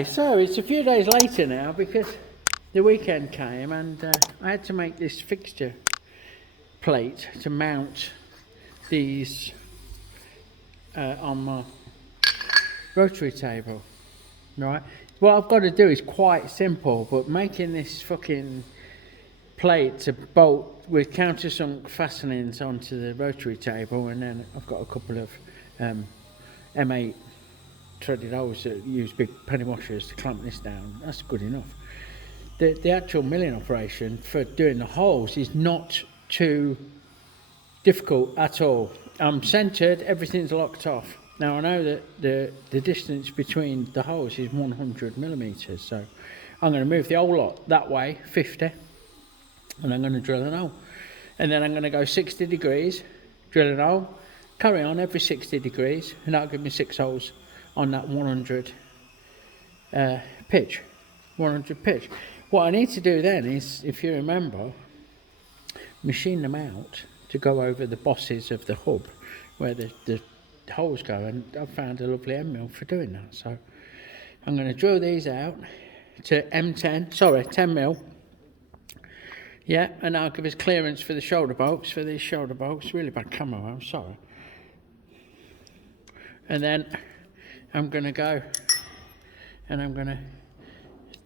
Okay, so it's a few days later now because the weekend came and I had to make this fixture plate to mount these on my rotary table, right? What I've got to do is quite simple, but making this fucking plate to bolt with countersunk fastenings onto the rotary table, and then I've got a couple of M8 threaded holes that use big penny washers to clamp this down. That's good enough. The actual milling operation for doing the holes is not too difficult at all. I'm centered, everything's locked off. Now I know that the distance between the holes is 100 millimeters, so I'm going to move the whole lot that way, 50, and I'm going to drill an hole, and then I'm going to go 60 degrees, drill an hole, carry on every 60 degrees, and that'll give me 6 holes on that 100 pitch. What I need to do then is, if you remember, machine them out to go over the bosses of the hub where the holes go, and I've found a lovely end mill for doing that. So I'm going to drill these out to 10 mil. Yeah, and that'll give us clearance for the shoulder bolts, for these shoulder bolts. Really bad camera, I'm sorry. And then I'm going to go and I'm going to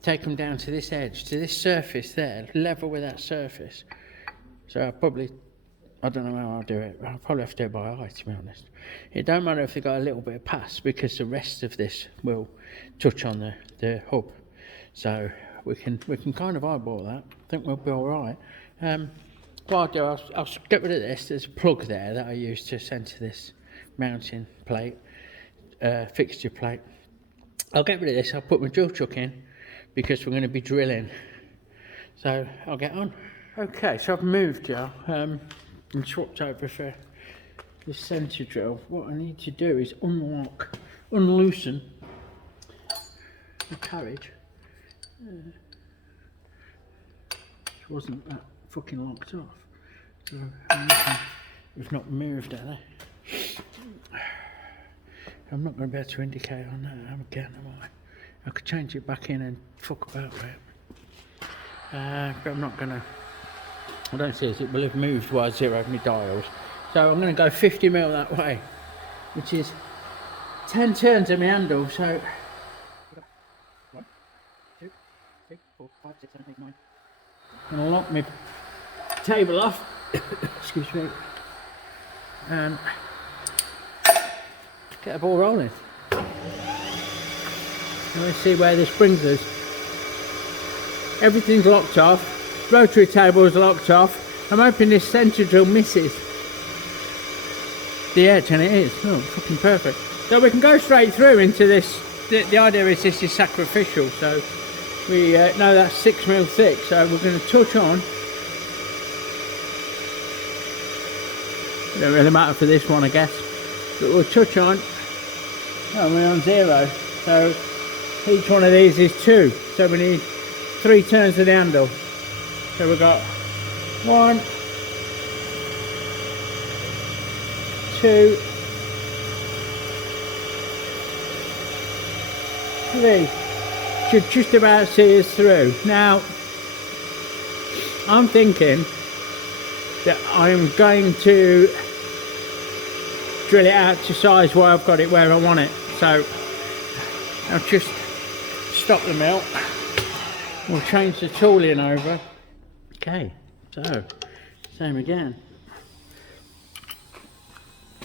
take them down to this edge, to this surface there, level with that surface. So I don't know how I'll do it. I'll probably have to do it by eye, to be honest. It don't matter if they've got a little bit of pass, because the rest of this will touch on the hub. So we can kind of eyeball that. I think we'll be all right. What I'll do, I'll get rid of this. There's a plug there that I use to center this mounting plate, fixture plate. I'll get rid of this. I'll put my drill chuck in because we're going to be drilling. So I'll get on. Okay, so I've moved, yeah, and swapped over for the center drill. What I need to do is unloosen the carriage. It wasn't that fucking locked off. So we've not moved at it. I'm not going to be able to indicate on that again, am I? I could change it back in and fuck about with it. But I'm not going to. I don't see as it will have moved while I zeroed my dials. So I'm going to go 50 mil that way, which is 10 turns of my handle. So 1, 2, 3, 4, 5, 6, 7, 8, 9. I'm going to lock my table off. Excuse me. And get the ball rolling. Let's see where this brings us. Everything's locked off. Rotary table is locked off. I'm hoping this centre drill misses the edge, and it is. Oh, fucking perfect. So we can go straight through into this. The idea is this is sacrificial, so we know that's 6 mil thick, so we're going to touch on. It don't really matter for this one, I guess, but we'll touch on. Oh, we're on 0, so each one of these is 2, so we need 3 turns of the handle. So we've got 1, 2, 3. Should just about see us through. Now, I'm thinking that I'm going to drill it out to size where I've got it where I want it. So I'll just stop the mill. We'll change the tooling over. Okay, so same again.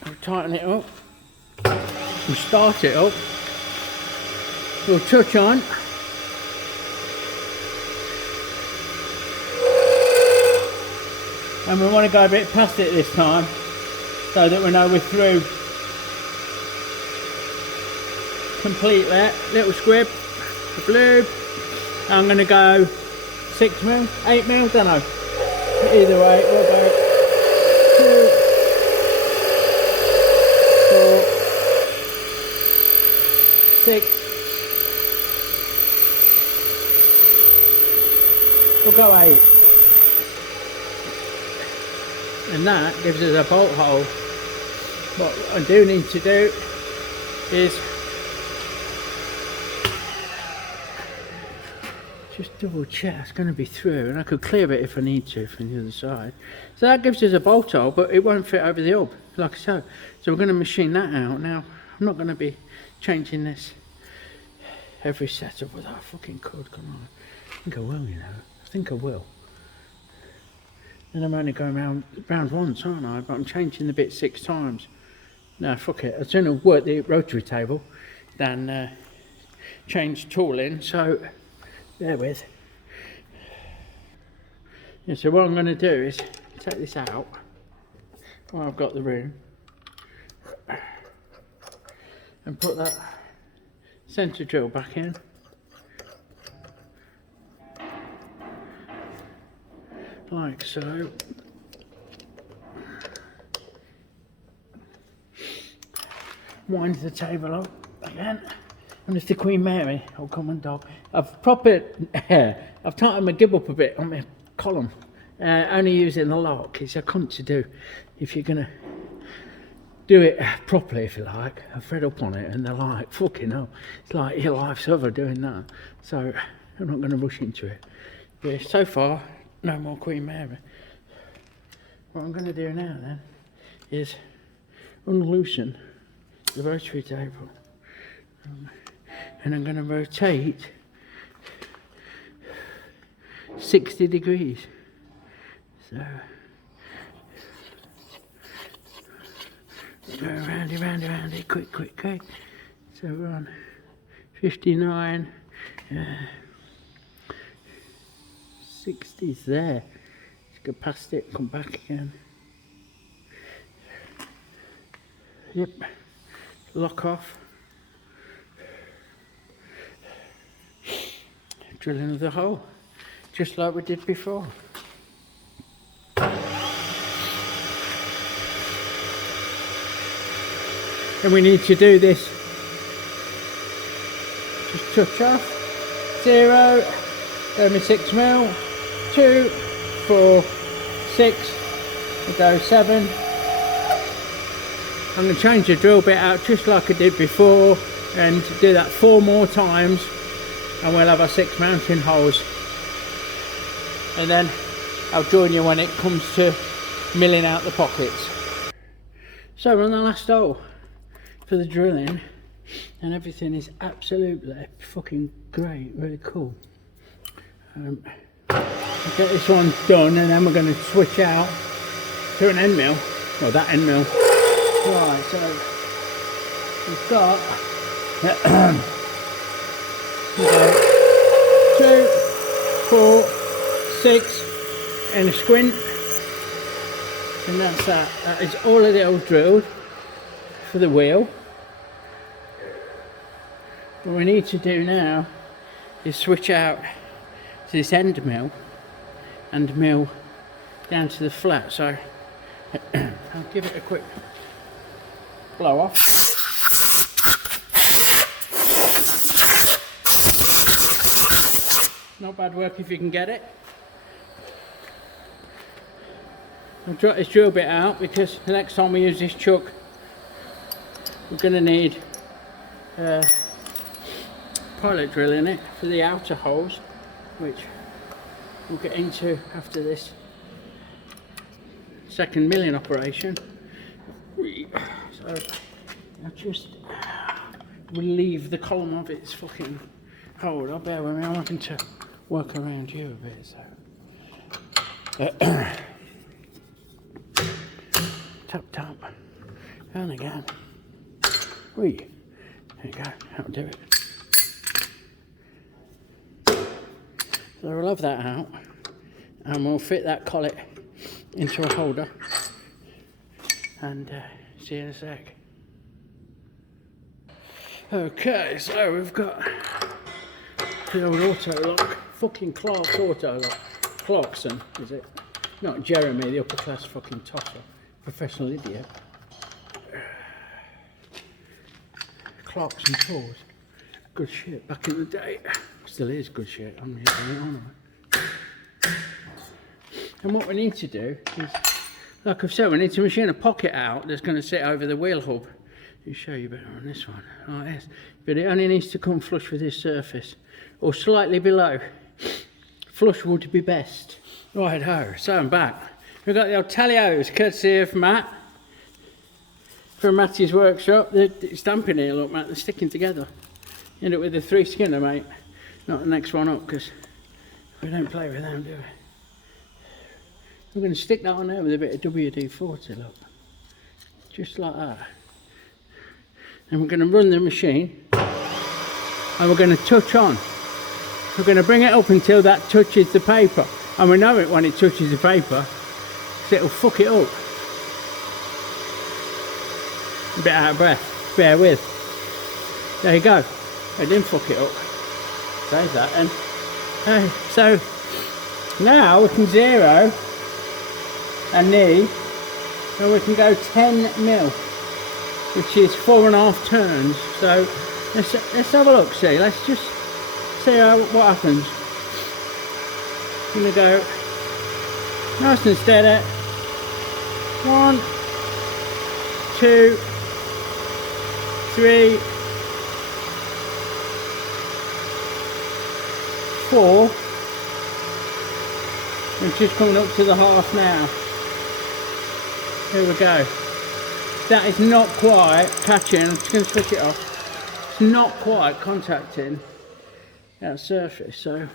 We'll tighten it up and start it up. We'll touch on. And we want to go a bit past it this time so that we know we're through completely. Little squib, a blue. I'm going to go 6 mil, 8 mil, don't know. Either way, we'll go 2, 4, 6. We'll go 8. And that gives us a bolt hole. What I do need to do is Just double check it's going to be through, and I could clear it if I need to from the other side. So that gives us a bolt hole, but it won't fit over the hub, like so. So we're going to machine that out. Now, I'm not going to be changing this every setup with that fucking could, come on. I think I will, you know. I think I will. Then I'm only going round once, aren't I? But I'm changing the bit 6 times. No, fuck it. I'd sooner work the rotary table than change tooling, so bear with. Yeah, so what I'm going to do is take this out while I've got the room and put that centre drill back in. Like so. Wind the table up again. And if the Queen Mary, oh common dog, I've tightened my gib up a bit on my column, only using the lock. It's a cunt to do if you're gonna do it properly, if you like. I've read up on it and they're like, fucking hell, it's like your life's over doing that. So I'm not gonna rush into it. But so far, no more Queen Mary. What I'm gonna do now then is unloosen the rotary table. And I'm going to rotate 60 degrees. So go round it, quick. So we're on 59, 60's there. Just go past it, come back again. Yep, lock off. Drill another hole, just like we did before. And we need to do this. Just touch off. 0, only 6 mil. 2, 4, 6. We'll go 7. I'm going to change the drill bit out just like I did before and do that 4 more times. And we'll have our 6 mounting holes, and then I'll join you when it comes to milling out the pockets. So we're on the last hole for the drilling, and everything is absolutely fucking great, really cool. I'll get this one done, and then we're going to switch out to an end mill, well, that end mill. Right, so we've got 2, 4, 6 and a squint, and that's that. That is all of the holes drilled for the wheel. What we need to do now is switch out to this end mill and mill down to the flat. So I'll give it a quick blow off. Not bad work if you can get it. I'll drop this drill bit out because the next time we use this chuck we're going to need pilot drill in it for the outer holes, which we'll get into after this second milling operation. So I'll just relieve the column of its fucking hold. I'll bear with me, I'm having to work around you a bit, so tap and again. Whee. There you go, that'll do it. So we'll have that out and we'll fit that collet into a holder and see you in a sec. Okay, so we've got the old auto lock, fucking Clark's auto lock. Clarkson, is it? Not Jeremy, the upper class fucking tosser, professional idiot. Clarkson tools, good shit back in the day. Still is good shit, I'm using it on it. And what we need to do is, like I've said, we need to machine a pocket out that's going to sit over the wheel hub. I'll show you better on this one, like this. But it only needs to come flush with this surface, or slightly below. flush would be best. Right ho, so I'm back. We've got the old tally-hos, courtesy of Matt. From Matty's workshop. They're stamping here, look Matt, they're sticking together. End up with the 3 skinner, mate. Not the next one up, because we don't play with them, do we? We're going to stick that on there with a bit of WD-40, look. Just like that. And we're going to run the machine. And we're going to touch on. We're going to bring it up until that touches the paper. And we know it when it touches the paper, because it'll fuck it up. A bit out of breath, bear with. There you go. I didn't fuck it up. Save that and so now we can zero a knee and we can go 10 mil, which is 4.5 turns. So let's have a look, see. Let's just see what happens. I'm gonna go nice and steady. 1, 2, 3, 4. It's just coming up to the half now. Here we go. That is not quite catching. I'm just going to switch it off. It's not quite contacting that surface, so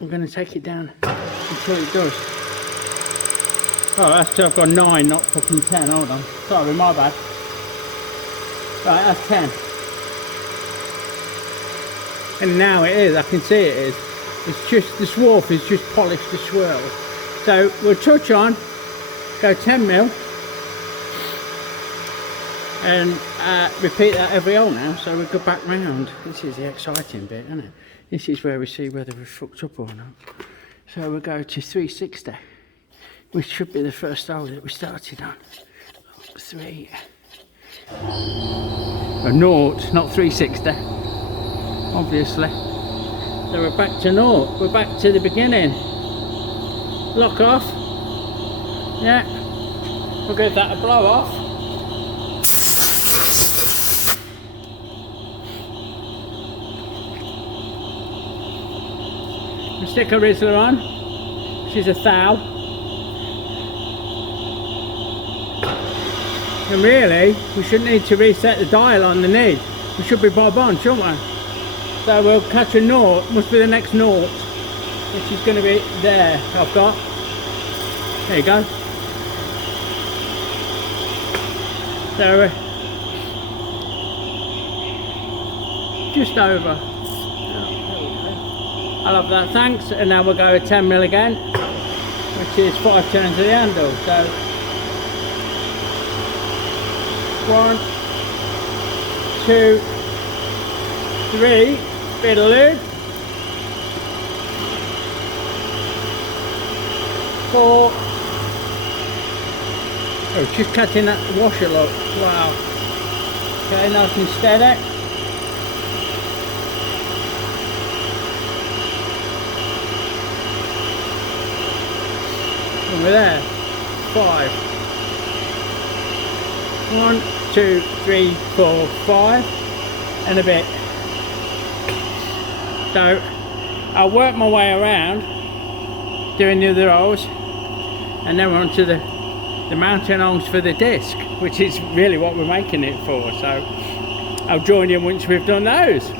I'm going to take it down until it does. Oh, that's 'cause I've got 9, not fucking 10. Hold on. Sorry, my bad. Right, that's 10. And now it is, I can see it is. It's just, the swarf is just polished to swirl. So we'll touch on, go 10 mil. And repeat that every hole now, so we go back round. This is the exciting bit, isn't it? This is where we see whether we've fucked up or not. So we'll go to 360, which should be the first hole that we started on. 3. A naught, not 360. Obviously. So we're back to naught. We're back to the beginning. Lock off. Yeah. We'll give that a blow off. We'll stick a Rizzler on. She's a thou. And really, we shouldn't need to reset the dial on the knee. We should be bob on, shouldn't we? So we'll catch a naught, must be the next naught, which is going to be there. I've got. There you go. So just over. I love that, thanks. And now we'll go 10 mil again, which is 5 turns of the handle. So 1, 2, 3. Bit of lid. 4. Oh, just cutting that washer, look. Wow. Okay, nice and steady. And we're there. 5. 1, 2, 3, 4, 5. And a bit. So I'll work my way around doing the other holes, and then we're on to the mounting holes for the disc, which is really what we're making it for. So I'll join you once we've done those.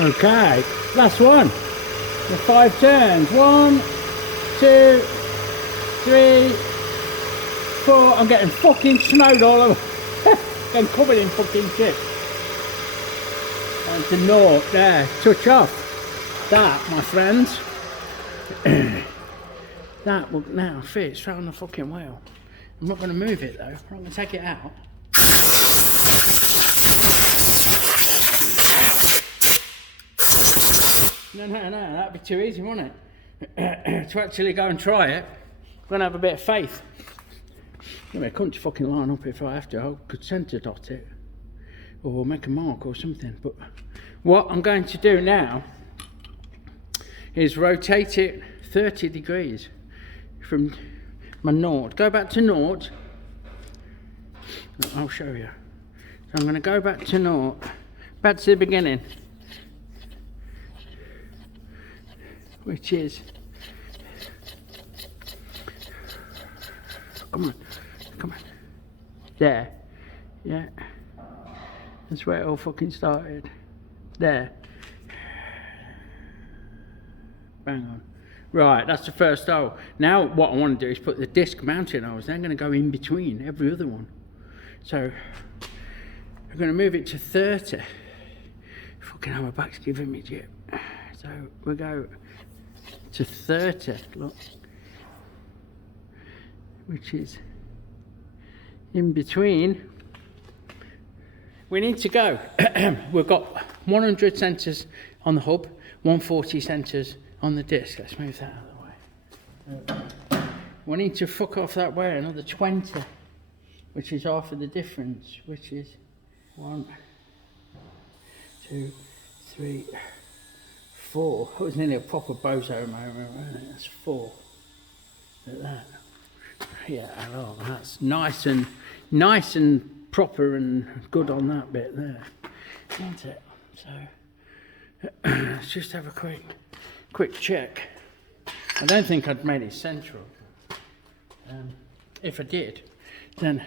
Okay, last one. The 5 turns. 1, 2, 3, 4. I'm getting fucking snowed all over. I'm covered in fucking shit. And to naught there. Touch off. That, my friends, that will now fit straight on the fucking wheel. I'm not going to move it though. I'm not going to take it out. No, that'd be too easy, wouldn't it? To actually go and try it, I'm going to have a bit of faith. Anyway, I couldn't fucking line up if I have to. I could centre dot it or make a mark or something. But what I'm going to do now is rotate it 30 degrees from my naught. Go back to naught. I'll show you. So I'm going to go back to naught, back to the beginning. which is, come on, there, yeah, that's where it all fucking started, there, bang on. Right, that's the first hole. Now what I want to do is put the disc mounting holes. They're going to go in between every other one. So I'm going to move it to 30. Fucking hell, my back's giving me jip. So we'll go to 30, look, which is in between. We need to go. We've got 100 centres on the hub, 140 centres on the disc. Let's move that out of the way. We need to fuck off that way another 20, which is half of the difference, which is 1, 2, 3, 4. That was nearly a proper bozo moment, wasn't it? That's 4. Look at that. Yeah, hello. That's nice and proper and good on that bit there, isn't it? So let's just have a quick check. I don't think I'd made it central. If I did, then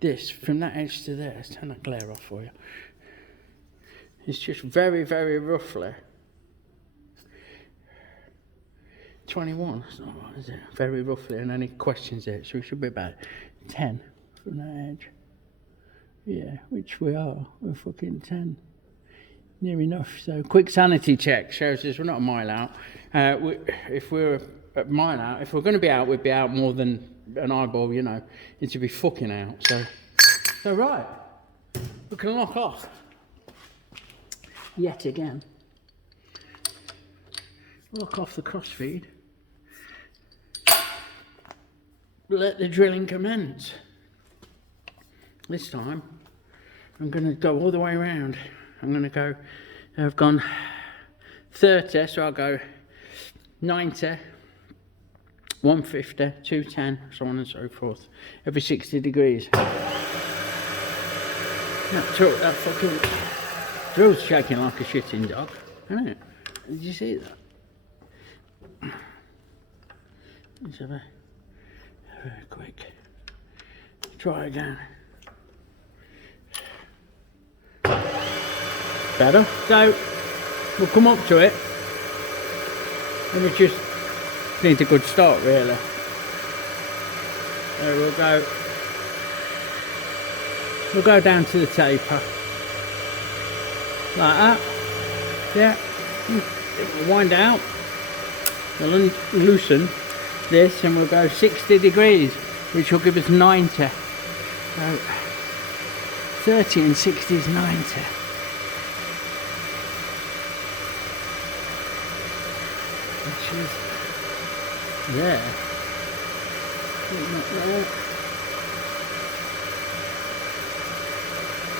this from that edge to there, let's turn that glare off for you. It's just very, very roughly 21. It's not right, is it? Very roughly, and any questions it, so we should be about 10 from that edge. Yeah, which we are. We're fucking 10. Near enough. So quick sanity check shows us we're not a mile out. If we're a mile out, if we're going to be out, we'd be out more than an eyeball, you know. It should be fucking out. So right, we can lock off yet again. Lock off the crossfeed. Let the drilling commence. This time, I'm going to go all the way around. I'm going to go, I've gone 30, so I'll go 90, 150, 210, so on and so forth, every 60 degrees. That fucking drill's shaking like a shitting dog, isn't it? Did you see that? Let's have a very quick try again. Better. So we'll come up to it and we just need a good start really. So we'll go down to the taper like that. Yeah, we'll wind out, we'll loosen this and we'll go 60 degrees, which will give us 90. So 30 and 60 is 90. Which is there.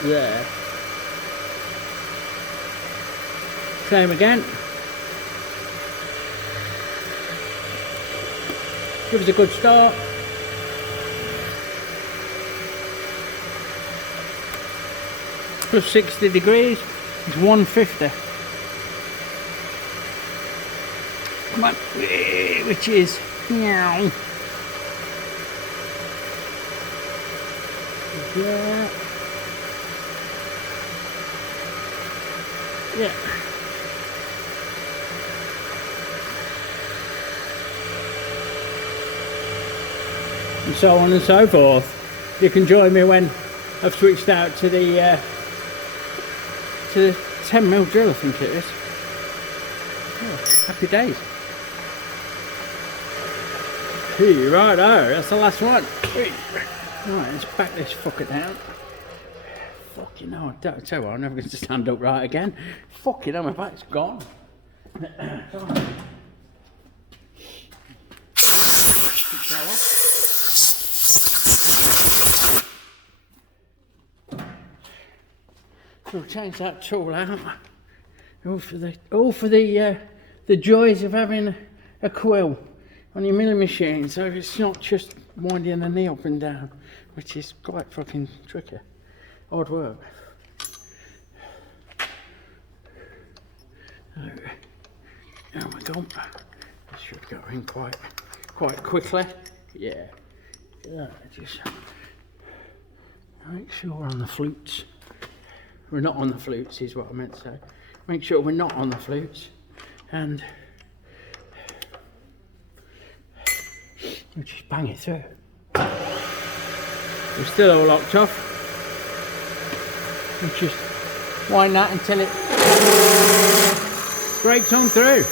There. Same again. Give us a good start. Plus 60 degrees is 150. Come on, which is meow. Yeah. Yeah. And so on and so forth. You can join me when I've switched out to the 10mm drill, I think it is. Oh, happy days. Hey, righto, that's the last one. Right, let's back this fucker down. Fucking hell, I don't tell you what, I'm never going to stand up right again. Fucking hell, my back's gone. We'll change that tool out. All for the joys of having a quill on your milling machine, so it's not just winding the knee up and down, which is quite fucking tricky. Hard work. There we go. This should go in quite quickly. Yeah. Just make sure we're on the flutes. We're not on the flutes is what I meant to say. Make sure we're not on the flutes, and we just bang it through. We're still all locked off. We just wind that until it breaks on through.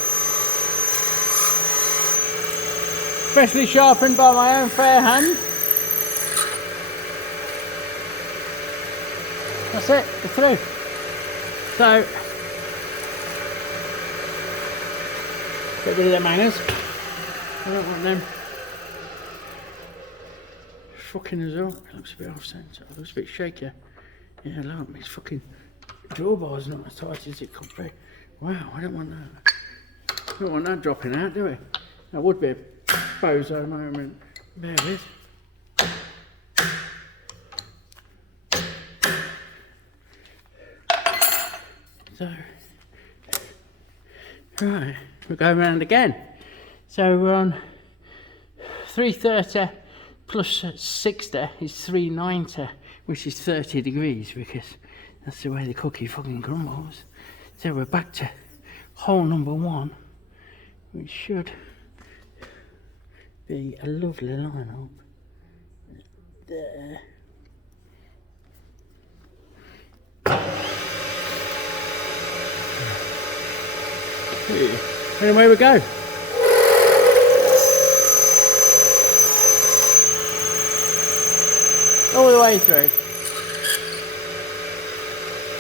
Freshly sharpened by my own fair hand. That's it, it's through. So, get rid of them hangers. I don't want them fucking as well. It looks a bit off centre, it looks a bit shaky. Yeah, look, it's fucking drawbar's not as tight as it could be. Wow, I don't want that. I don't want that dropping out, do we? That would be a bozo moment. There it is. So, right, we'll go around again. So we're on 330 plus 60 is 390, which is 30 degrees, because that's the way the cookie fucking crumbles. So we're back to hole number 1, which should be a lovely line up there. And away we go. All the way through.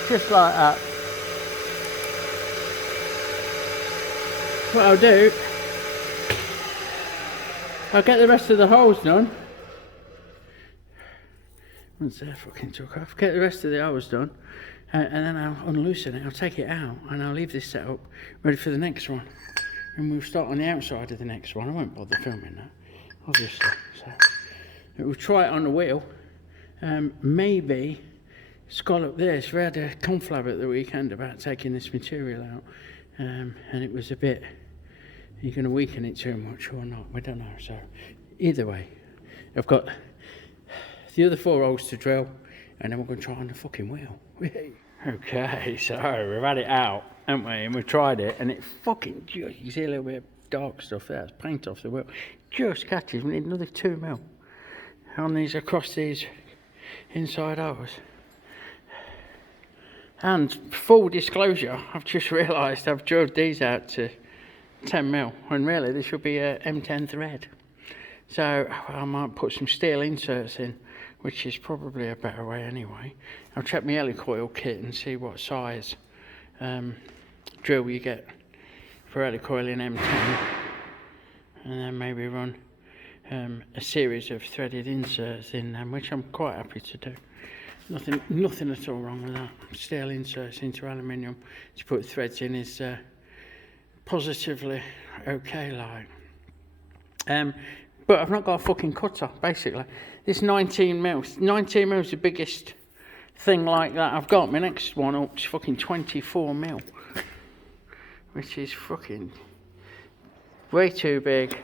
Just like that. What I'll do, I'll get the rest of the holes done. Once they're fucking took off, get the rest of the holes done. And then I'll unloosen it, I'll take it out, and I'll leave this set up ready for the next one. And we'll start on the outside of the next one. I won't bother filming that, obviously. So we'll try it on the wheel. Maybe scallop this. We had a conflab at the weekend about taking this material out. And it was a bit, are you going to weaken it too much or not? We don't know. So either way, I've got the other 4 holes to drill, and then we're going to try on the fucking wheel. Okay, so we've had it out, haven't we? And we've tried it, and it fucking just, you see a little bit of dark stuff there, it's paint off the wheel. Just catches, we need another 2 mil on these, across these inside holes. And full disclosure, I've just realised I've drilled these out to 10 mil, and really this should be a M10 thread. So I might put some steel inserts in, which is probably a better way anyway. I'll check my helicoil kit and see what size drill you get for helicoiling M10, and then maybe run a series of threaded inserts in them, which I'm quite happy to do. Nothing at all wrong with that. Steel inserts into aluminium to put threads in is positively okay, like. But I've not got a fucking cutter, basically. This 19 mils. 19 mils is the biggest thing like that I've got. My next one up is fucking 24 mil. Which is fucking way too big.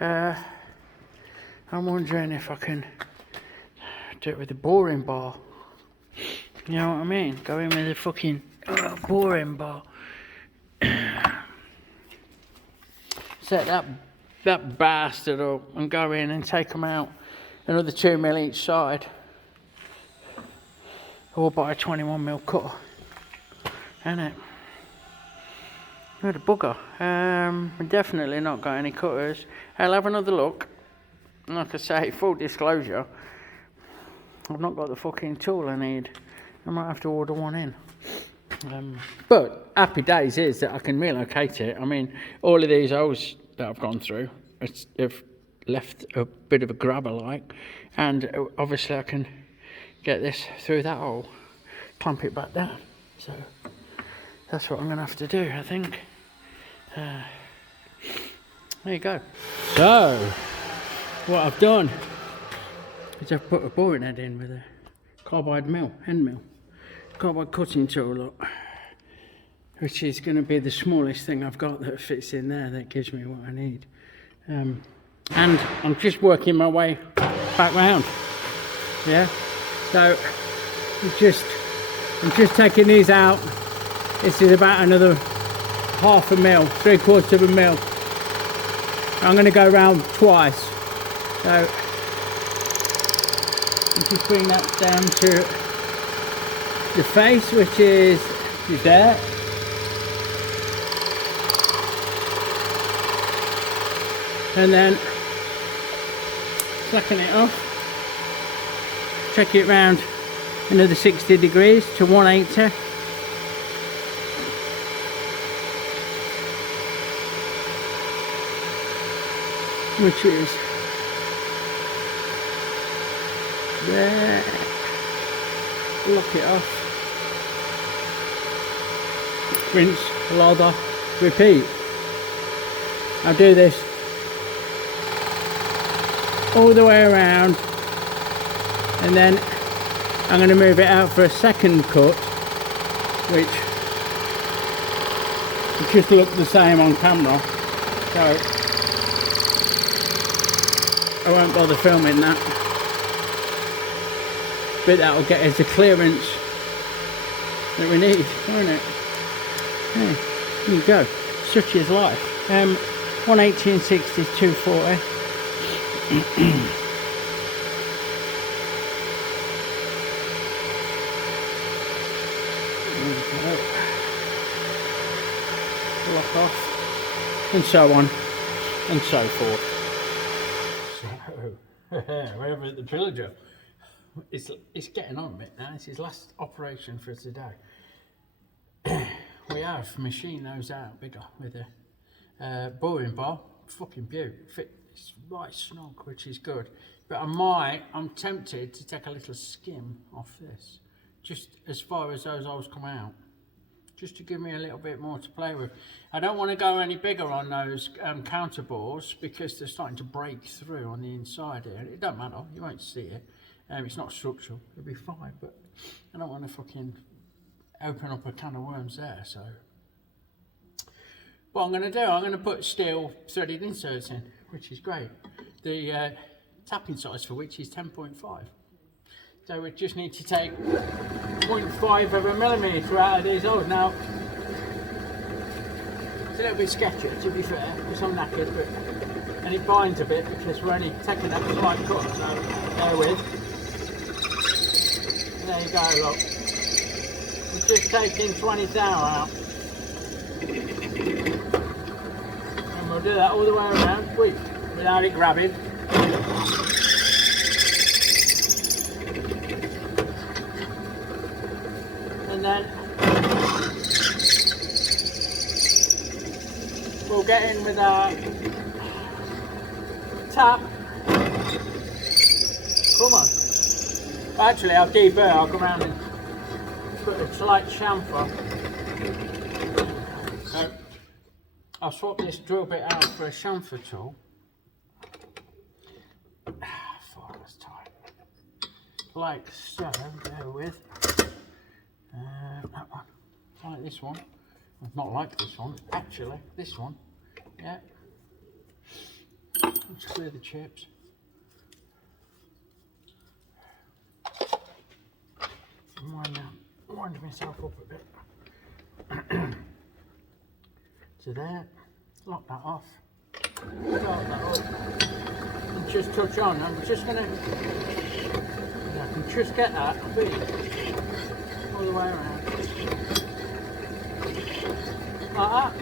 I'm wondering if I can do it with a boring bar. You know what I mean? Go in with a fucking boring bar. Set that bastard up and go in and take them out another 2 mil each side, or buy a 21 mil cutter, innit? What a bugger. We're definitely not got any cutters. I'll have another look. Like I say, full disclosure, I've not got the fucking tool I need. I might have to order one in. But happy days is that I can relocate it. I mean, all of these holes that I've gone through have left a bit of a grabber like, and obviously I can get this through that hole, clamp it back down. So that's what I'm going to have to do, I think. There you go. So what I've done is I've put a boring head in with a carbide mill, end mill, carbide cutting tool. Look, which is going to be the smallest thing I've got that fits in there, that gives me what I need. And I'm just working my way back round. Yeah, so I'm just taking these out. This is about another half a mil, 3/4 of a mil. I'm going to go round twice. So just bring that down to the face, which is there. And then slacken it off. Check it round another 60 degrees to 180. Which is there. Lock it off. Rinse, lather, repeat. I'll do this all the way around, and then I'm going to move it out for a second cut, which just looked the same on camera, so I won't bother filming that, but that'll get us the clearance that we need, won't it? Yeah, there you go, such is life. 180 and 60 is 240. Lock off, and so on and so forth. So we're over at the pillager. It's getting on a bit now. It's his last operation for today. We have machined those out bigger with a boring bar. Fucking beaut. It's right snug, which is good. But I'm tempted to take a little skim off this, just as far as those holes come out, just to give me a little bit more to play with. I don't want to go any bigger on those counter bores because they're starting to break through on the inside here. It don't matter, you won't see it. It's not structural, it'll be fine, but I don't want to fucking open up a can of worms there. So what I'm going to do, I'm going to put steel threaded inserts in, which is great. The tapping size for which is 10.5. So we just need to take 0.5 of a millimetre out of these holes. Now, it's a little bit sketchy to be fair, because I'm knackered, and it binds a bit because we're only taking that slight cut, so bear with. There you go, look. We're just taking 20 thou out. And we'll do that all the way around, without it grabbing. And then we'll get in with our tap. Come on. Actually, I'll deburr, I'll come around and put a slight chamfer. So I'll swap this drill bit out for a chamfer tool. Fuck, that's tight. Like so, bear with. That one. Like this one. Not like this one, actually. This one. Yeah. Let's clear the chips. Wind myself up a bit. So there. Lock that off. Lock that up. And just touch on. I'm just gonna. I can just get that feed all the way around. Like that.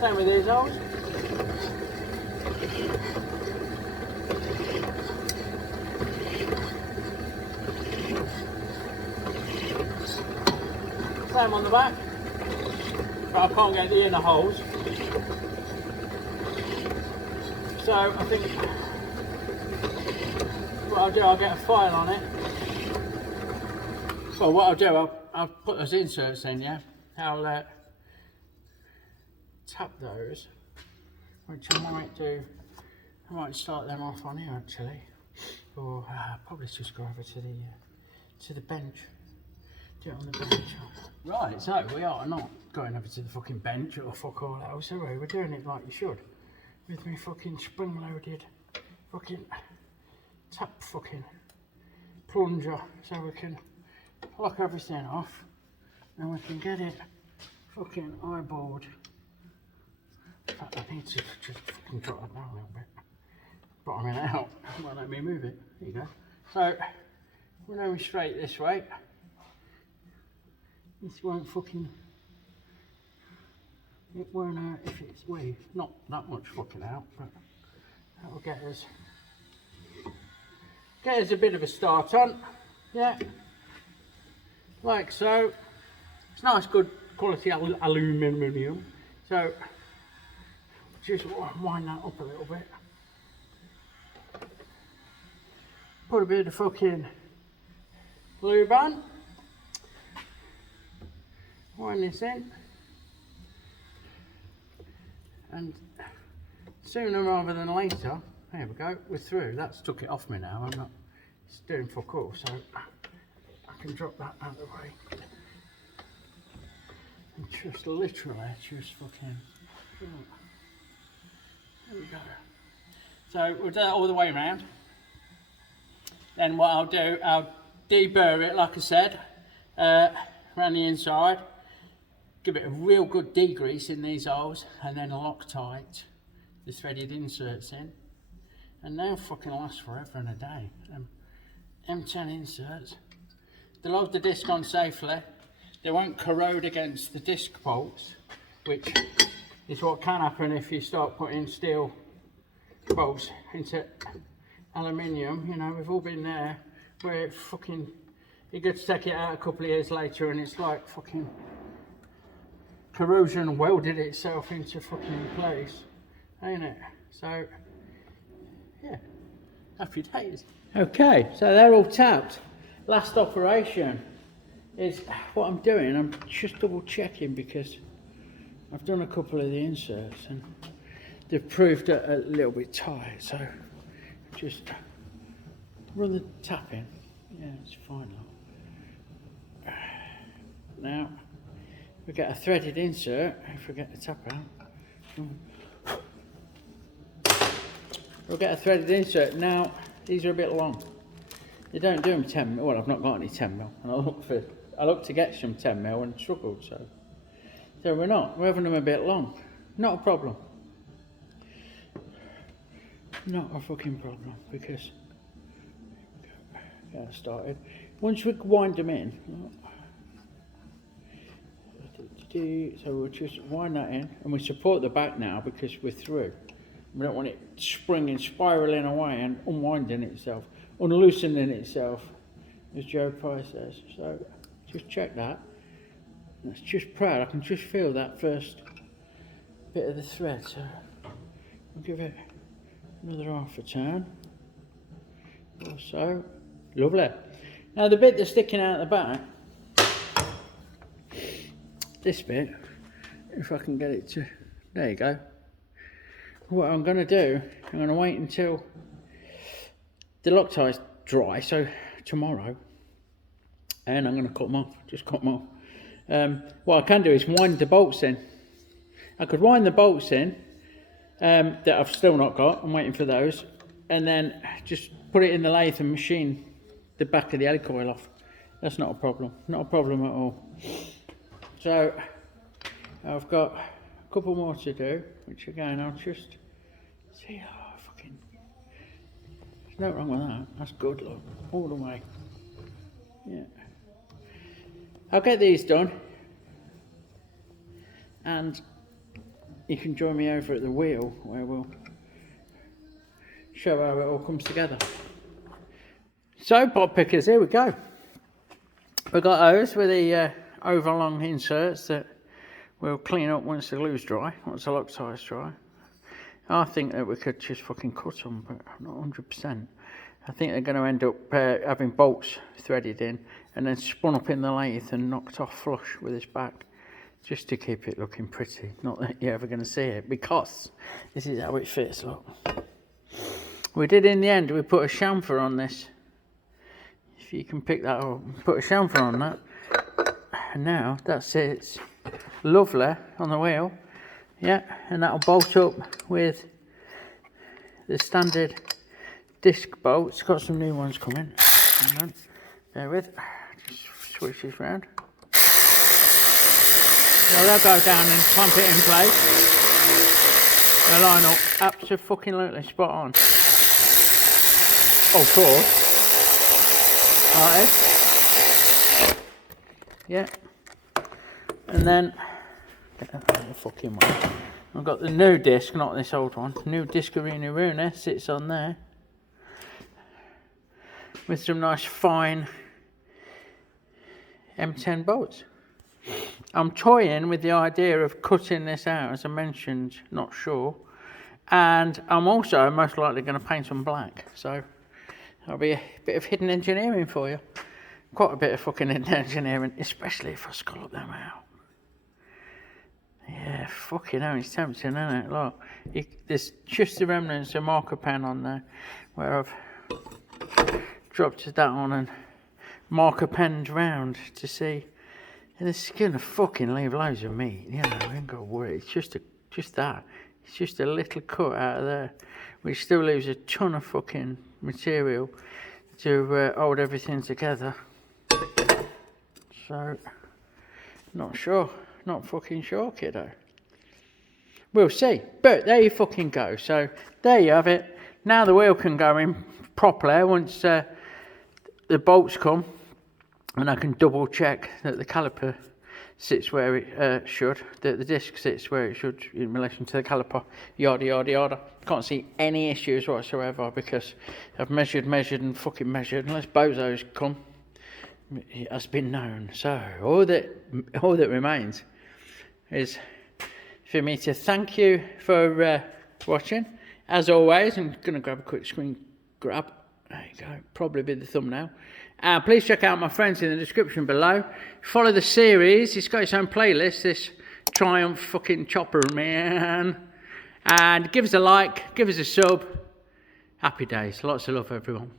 Same with these holes. Same on the back. But I can't get the inner holes. So I think what I'll do, I'll get a file on it. Well, what I'll do, I'll put those inserts in, yeah? I'll tap those, which I might do. I might start them off on here actually, or probably just go over to the bench Do it on the bench. Right, so we are not going over to the fucking bench or fuck all else, are we? We're doing it like you should. With me fucking spring loaded fucking tap fucking plunger, so we can lock everything off and we can get it fucking eyeballed. In fact, I need to just fucking drop that down a little bit. Bottom it out, won't let me move it. There you go. So we're going straight this way. This won't fucking, it won't hurt if it's not that much fucking out, but that will get us a bit of a start on. Yeah, like so. It's nice good quality aluminium, so just wind that up a little bit. Put a bit of fucking lube on. Wind this in. And sooner rather than later, there we go, we're through. That's took it off me now. I'm not, it's doing fuck all, so I can drop that out of the way. And just literally, just fucking, there we go. So we'll do that all the way around. Then what I'll do, I'll deburr it, like I said, around the inside. Give it a real good degrease in these holes, and then Loctite the threaded inserts in. And they'll fucking last forever and a day. M10 inserts. They'll hold the disc on safely. They won't corrode against the disc bolts, which is what can happen if you start putting steel bolts into aluminium. You know, we've all been there, where it fucking, you get to take it out a couple of years later and it's like fucking corrosion welded itself into fucking place, ain't it? So yeah, happy days. Okay, so they're all tapped. Last operation is what I'm doing. I'm just double checking because I've done a couple of the inserts and they've proved a little bit tight, so just run the tap in. Yeah, it's fine now. Now we get a threaded insert. If we get the tap out, we'll get a threaded insert. Now these are a bit long. They don't do them 10 mil. Well, I've not got any 10 mil, and I looked to get some 10 mil and struggled. So we're having them a bit long. Not a problem. Not a fucking problem, because get started. Once we wind them in, so we'll just wind that in, and we support the back now because we're through. We don't want it springing, spiraling away and unwinding itself, unloosening itself, as Joe Price says. So just check that. That's just proud. I can just feel that first bit of the thread. So we'll give it another half a turn or so. Lovely. Now the bit that's sticking out the back, this bit, if I can get it to, there you go. What I'm going to do, I'm going to wait until the Loctite's dry, so tomorrow, and I'm going to cut them off, just cut them off. What I can do is wind the bolts in. I could wind the bolts in that I've still not got, I'm waiting for those, and then just put it in the lathe and machine the back of the helicoil off. That's not a problem, not a problem at all. So I've got a couple more to do, which again I'll just see. Oh, fucking, there's no wrong with that. That's good, look, all the way. Yeah, I'll get these done, and you can join me over at the wheel where we'll show how it all comes together. So bob pickers, here we go. We've got those with the overlong inserts that we'll clean up once the glue's dry, once the Loctite's dry. I think that we could just fucking cut them, but I'm not 100%. I think they're going to end up having bolts threaded in and then spun up in the lathe and knocked off flush with its back, just to keep it looking pretty. Not that you're ever going to see it, because this is how it fits, look. We did in the end, we put a chamfer on this. If you can pick that up, put a chamfer on that. And now that's it. It's lovely on the wheel. Yeah, and that'll bolt up with the standard disc bolts. Got some new ones coming. Hang on, bear with. Just switch this round. So they'll go down and clamp it in place. They'll line up absolutely spot on. Of course. Like this. Yeah. And then get that out of the fucking way. I've got the new disc, not this old one. New disc Arena sits on there with some nice fine M10 bolts. I'm toying with the idea of cutting this out, as I mentioned, not sure. And I'm also most likely going to paint them black. So that'll be a bit of hidden engineering for you. Quite a bit of fucking hidden engineering, especially if I scallop them out. Yeah, fucking hell, it's tempting, isn't it? Look, there's just the remnants of marker pen on there where I've dropped that on and marker penned round to see. And it's gonna fucking leave loads of meat, you know, I ain't got to worry. It's just that. It's just a little cut out of there, which still leaves a ton of fucking material to hold everything together. So, not sure. Not fucking sure, kiddo. We'll see. But there you fucking go. So, there you have it. Now the wheel can go in properly once the bolts come. And I can double check that the caliper sits where it should. That the disc sits where it should in relation to the caliper. Yada, yada, yada. Can't see any issues whatsoever because I've measured and fucking measured. Unless bozos come. It has been known. So, all that remains is for me to thank you for watching. As always, I'm going to grab a quick screen grab. There you go. Probably be the thumbnail. Please check out my friends in the description below. Follow the series. It's got its own playlist, this Triumph fucking chopper, man. And give us a like, give us a sub. Happy days. Lots of love, everyone.